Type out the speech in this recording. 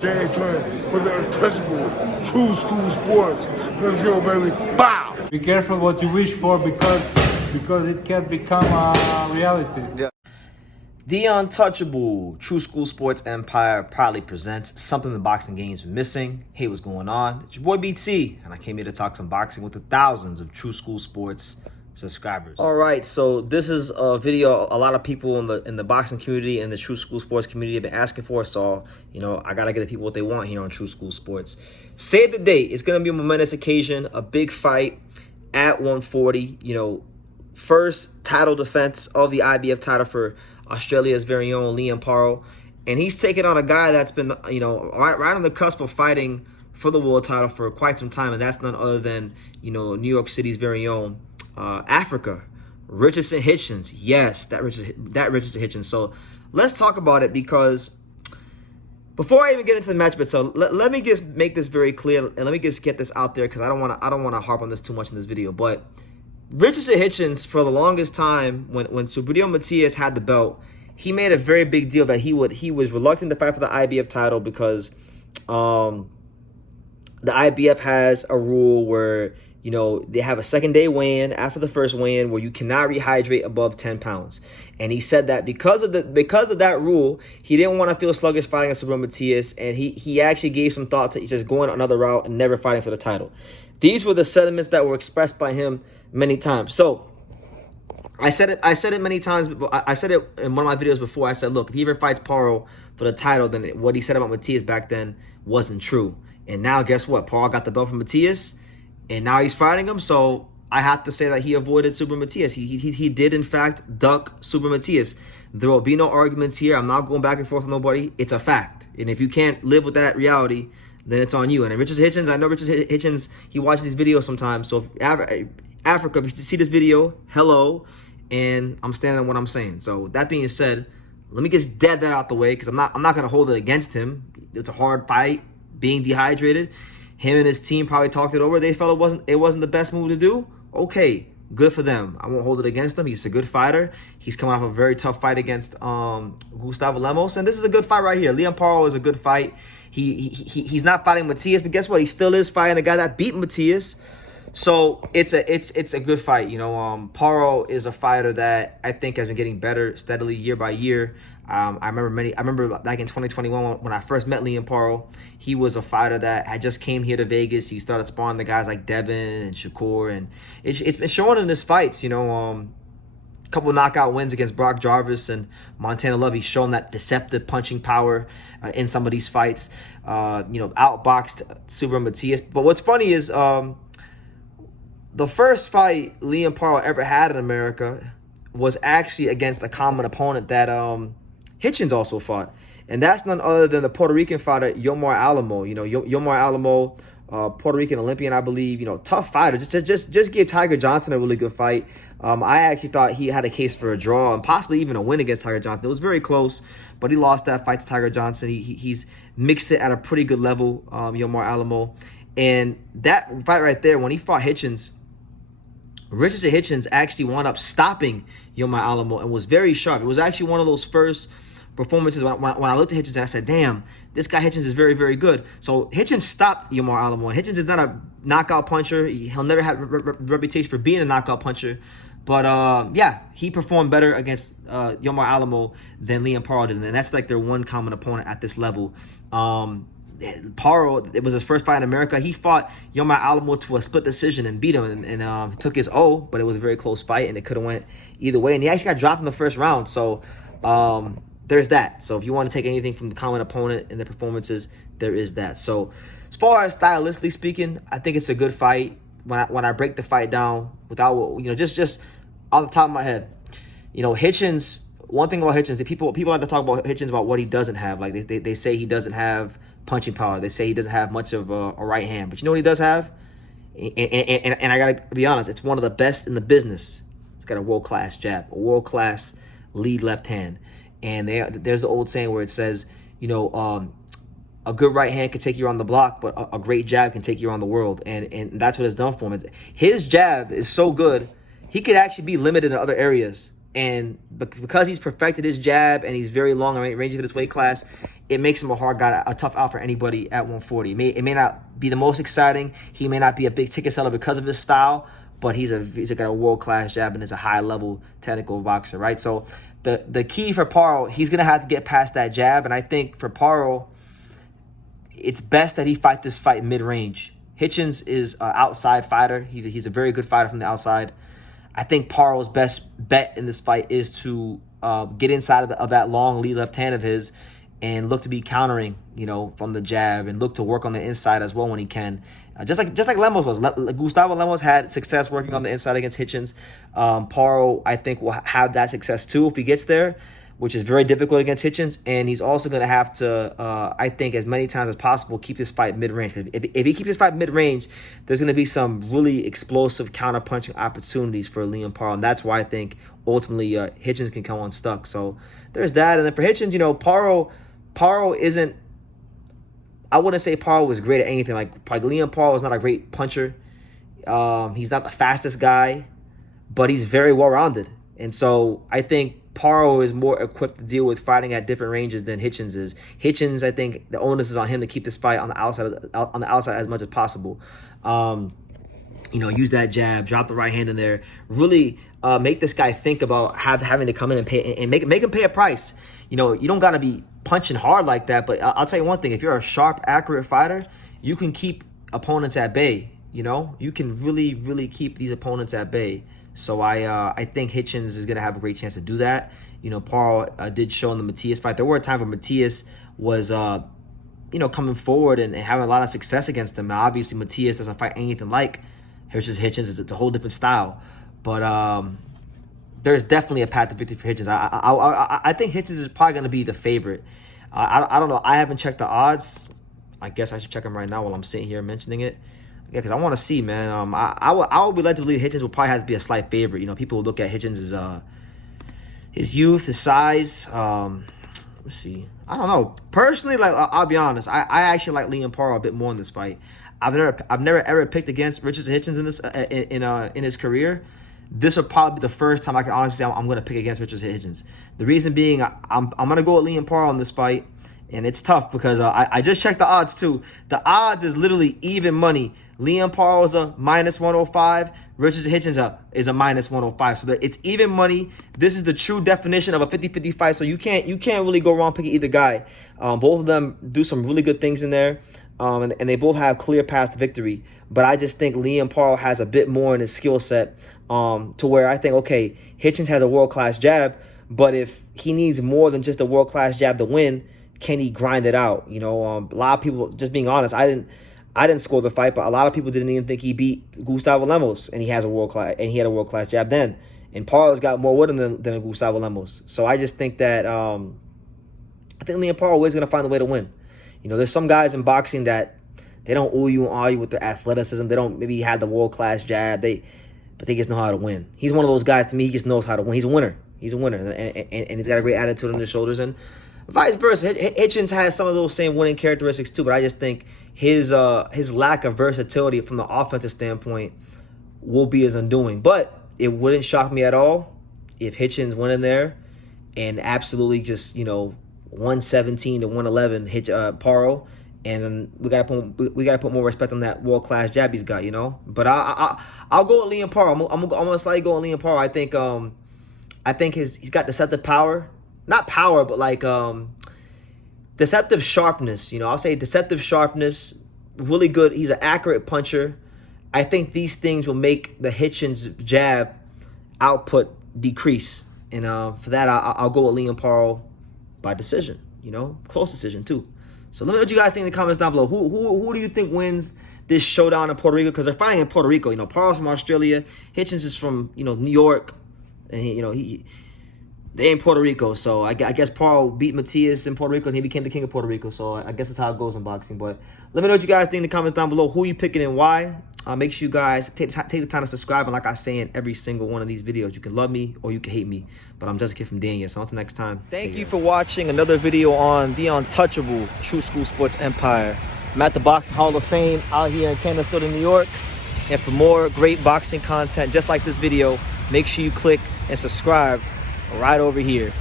James Turner for the untouchable true school sports. Let's go, baby. Bow! Be careful what you wish for because it can become a reality. Yeah. The untouchable True School Sports Empire proudly presents something the boxing game's missing. Hey, what's going on? It's your boy BT, and I came here to talk some boxing with the thousands of True School Sports subscribers. All right, so this is a video a lot of people in the boxing community and the True School Sports community have been asking for. So, I gotta get the people what they want here on True School Sports. Save the date. It's gonna be a momentous occasion, a big fight at 140. First title defense of the IBF title for Australia's very own Liam Paro. And he's taking on a guy that's been, right on the cusp of fighting for the world title for quite some time. And that's none other than, New York City's very own Africa, Richardson Hitchins. Yes, that Richardson Hitchins. So let's talk about it, because before I even get into the match, but so let me just make this very clear, and let me just get this out there, because I don't want to harp on this too much in this video. But Richardson Hitchins, for the longest time, when Subriel Matias had the belt, he made a very big deal that he was reluctant to fight for the IBF title because the IBF has a rule where they have a second day weigh-in after the first weigh-in where you cannot rehydrate above 10 pounds. And he said that because of that rule, he didn't want to feel sluggish fighting against Subriel Matias, and he actually gave some thought to just going another route and never fighting for the title. These were the sentiments that were expressed by him many times. So I said it many times. I said it in one of my videos before. I said, look, if he ever fights Paro for the title, then what he said about Matias back then wasn't true. And now guess what? Paro got the belt from Matias, and now he's fighting him. So I have to say that he avoided Subriel Matias. He did, in fact, duck Subriel Matias. There will be no arguments here. I'm not going back and forth with nobody. It's a fact. And if you can't live with that reality, then it's on you. And Richardson Hitchins, I know Richardson Hitchins, he watches these videos sometimes. So Africa, if you see this video, hello. And I'm standing on what I'm saying. So that being said, let me just dead that out the way, because I'm not going to hold it against him. It's a hard fight, being dehydrated. Him and his team probably talked it over. They felt it wasn't the best move to do. Okay, good for them. I won't hold it against him. He's a good fighter. He's coming off a very tough fight against Gustavo Lemos, and this is a good fight right here. Liam Paro is a good fight. He's not fighting Matias, but guess what? He still is fighting the guy that beat Matias. So it's a good fight. Paro is a fighter that I think has been getting better steadily year by year. I remember back in 2021 when I first met Liam Paro, he was a fighter that had just came here to Vegas. He started sparring the guys like Devin and Shakur, and it's been showing in his fights. Couple knockout wins against Brock Jarvis and Montana Love. He's shown that deceptive punching power in some of these fights. Outboxed Subriel Matias. But what's funny is the first fight Liam Paro ever had in America was actually against a common opponent that Hitchins also fought. And that's none other than the Puerto Rican fighter, Yomar Alamo. Yomar Alamo, Puerto Rican Olympian, I believe. Tough fighter. Just gave Tiger Johnson a really good fight. I actually thought he had a case for a draw and possibly even a win against Tiger Johnson. It was very close, but he lost that fight to Tiger Johnson. He's mixed it at a pretty good level, Yomar Alamo. And that fight right there, when he fought Hitchins, Richardson Hitchins actually wound up stopping Yomar Alamo and was very sharp. It was actually one of those first performances when I looked at Hitchins and I said, damn, this guy Hitchins is very, very good. So Hitchins stopped Yomar Alamo. And Hitchins is not a knockout puncher. He'll never have a reputation for being a knockout puncher. But, yeah, he performed better against Yomar Alamo than Liam Paro did. And that's like their one common opponent at this level. Paro, it was his first fight in America. He fought Yomar Alamo to a split decision and beat him, and took his O, but it was a very close fight, and it could have went either way. And he actually got dropped in the first round. So there's that. So if you want to take anything from the common opponent in the performances, there is that. So as far as stylistically speaking, I think it's a good fight. When I break the fight down without, just off the top of my head, Hitchins. One thing about Hitchins, people like to talk about Hitchins about what he doesn't have. Like they say he doesn't have punching power. They say he doesn't have much of a right hand. But you know what he does have? And I gotta be honest, it's one of the best in the business. He's got a world-class jab, a world-class lead left hand. And there's the old saying where it says, a good right hand can take you around the block, but a great jab can take you around the world. And that's what it's done for him. His jab is so good, he could actually be limited in other areas. And because he's perfected his jab and he's very long and rangy for this weight class, it makes him a hard guy, a tough out for anybody at 140. It may not be the most exciting. He may not be a big ticket seller because of his style, but he's got a world-class jab and is a high-level technical boxer, right? So the key for Paro, he's going to have to get past that jab. And I think for Paro, it's best that he fight this fight mid-range. Hitchins is an outside fighter. He's a very good fighter from the outside. I think Paro's best bet in this fight is to get inside of that long lead left hand of his and look to be countering, from the jab, and look to work on the inside as well when he can. Just like Lemos was. Gustavo Lemos had success working on the inside against Hitchins. Paro, I think, will have that success too if he gets there, which is very difficult against Hitchins. And he's also going to have to, I think, as many times as possible, keep this fight mid-range. If he keeps this fight mid-range, there's going to be some really explosive counter-punching opportunities for Liam Paro. And that's why I think, ultimately, Hitchins can come unstuck. So there's that. And then for Hitchins, Paro isn't, I wouldn't say Paro was great at anything. Like, Liam Paro is not a great puncher. He's not the fastest guy, but he's very well-rounded. And so I think Paro is more equipped to deal with fighting at different ranges than Hitchins is. Hitchins, I think the onus is on him to keep this fight on the outside as much as possible. Use that jab, drop the right hand in there, really make this guy think about having to come in and pay and make him pay a price. You don't got to be punching hard like that, but I'll tell you one thing: if you're a sharp, accurate fighter, you can keep opponents at bay. You can really, really keep these opponents at bay. So I think Hitchins is going to have a great chance to do that. Paro did show in the Matias fight. There were a time when Matias was, coming forward and having a lot of success against him. Now, obviously, Matias doesn't fight anything like Hitchins. It's a whole different style. But there's definitely a path to victory for Hitchins. I think Hitchins is probably going to be the favorite. I don't know. I haven't checked the odds. I guess I should check them right now while I'm sitting here mentioning it. Yeah, because I want to see, man. I would be led to believe Hitchins will probably have to be a slight favorite. People will look at Hitchins as his youth, his size. Let's see. I don't know. Personally, I'll be honest. I actually like Liam Paro a bit more in this fight. I've never ever picked against Richardson Hitchins in this in his career. This will probably be the first time I can honestly say I'm going to pick against Richardson Hitchins. The reason being, I'm going to go with Liam Paro in this fight. And it's tough because I just checked the odds too. The odds is literally even money. Liam Paro is a -105. Richardson Hitchins is a -105. So it's even money. This is the true definition of a 50-50 fight. So you can't really go wrong picking either guy. Both of them do some really good things in there. And they both have clear paths to victory. But I just think Liam Paro has a bit more in his skill set to where I think, okay, Hitchins has a world-class jab. But if he needs more than just a world-class jab to win, can he grind it out? A lot of people, just being honest, I didn't score the fight, but a lot of people didn't even think he beat Gustavo Lemos, and he had a world-class jab then. And Paro's got more with him than a Gustavo Lemos. So I just think that I think Liam Paro is going to find a way to win. There's some guys in boxing that they don't ooh you and ah you with their athleticism. They don't maybe have the world-class jab, but they just know how to win. He's one of those guys, to me, he just knows how to win. He's a winner. And he's got a great attitude on his shoulders, and vice versa. Hitchins has some of those same winning characteristics too, but I just think his lack of versatility from the offensive standpoint will be his undoing. But it wouldn't shock me at all if Hitchins went in there and absolutely just 117 to 111 hit Paro, and then we gotta put more respect on that world class jab he's got, But I'll go with Liam Paro. I'm gonna slightly go with Liam Paro. I think he's got deceptive power. Not power, but deceptive sharpness. I'll say deceptive sharpness, really good. He's an accurate puncher. I think these things will make the Hitchins jab output decrease. And for that, I'll go with Liam Paro by decision, close decision too. So let me know what you guys think in the comments down below. Who do you think wins this showdown in Puerto Rico? Because they're fighting in Puerto Rico. Paro's from Australia. Hitchins is from, New York. And, they in Puerto Rico, so I guess Paro beat Matias in Puerto Rico, and he became the king of Puerto Rico. So I guess that's how it goes in boxing. But let me know what you guys think in the comments down below. Who you picking and why? Make sure you guys take the time to subscribe. And like I say in every single one of these videos, you can love me or you can hate me. But I'm just a kid from Daniel. So until next time. Thank you for watching another video on the untouchable True School Sports Empire. I'm at the Boxing Hall of Fame out here in Canterbury, New York. And for more great boxing content just like this video, make sure you click and subscribe right over here.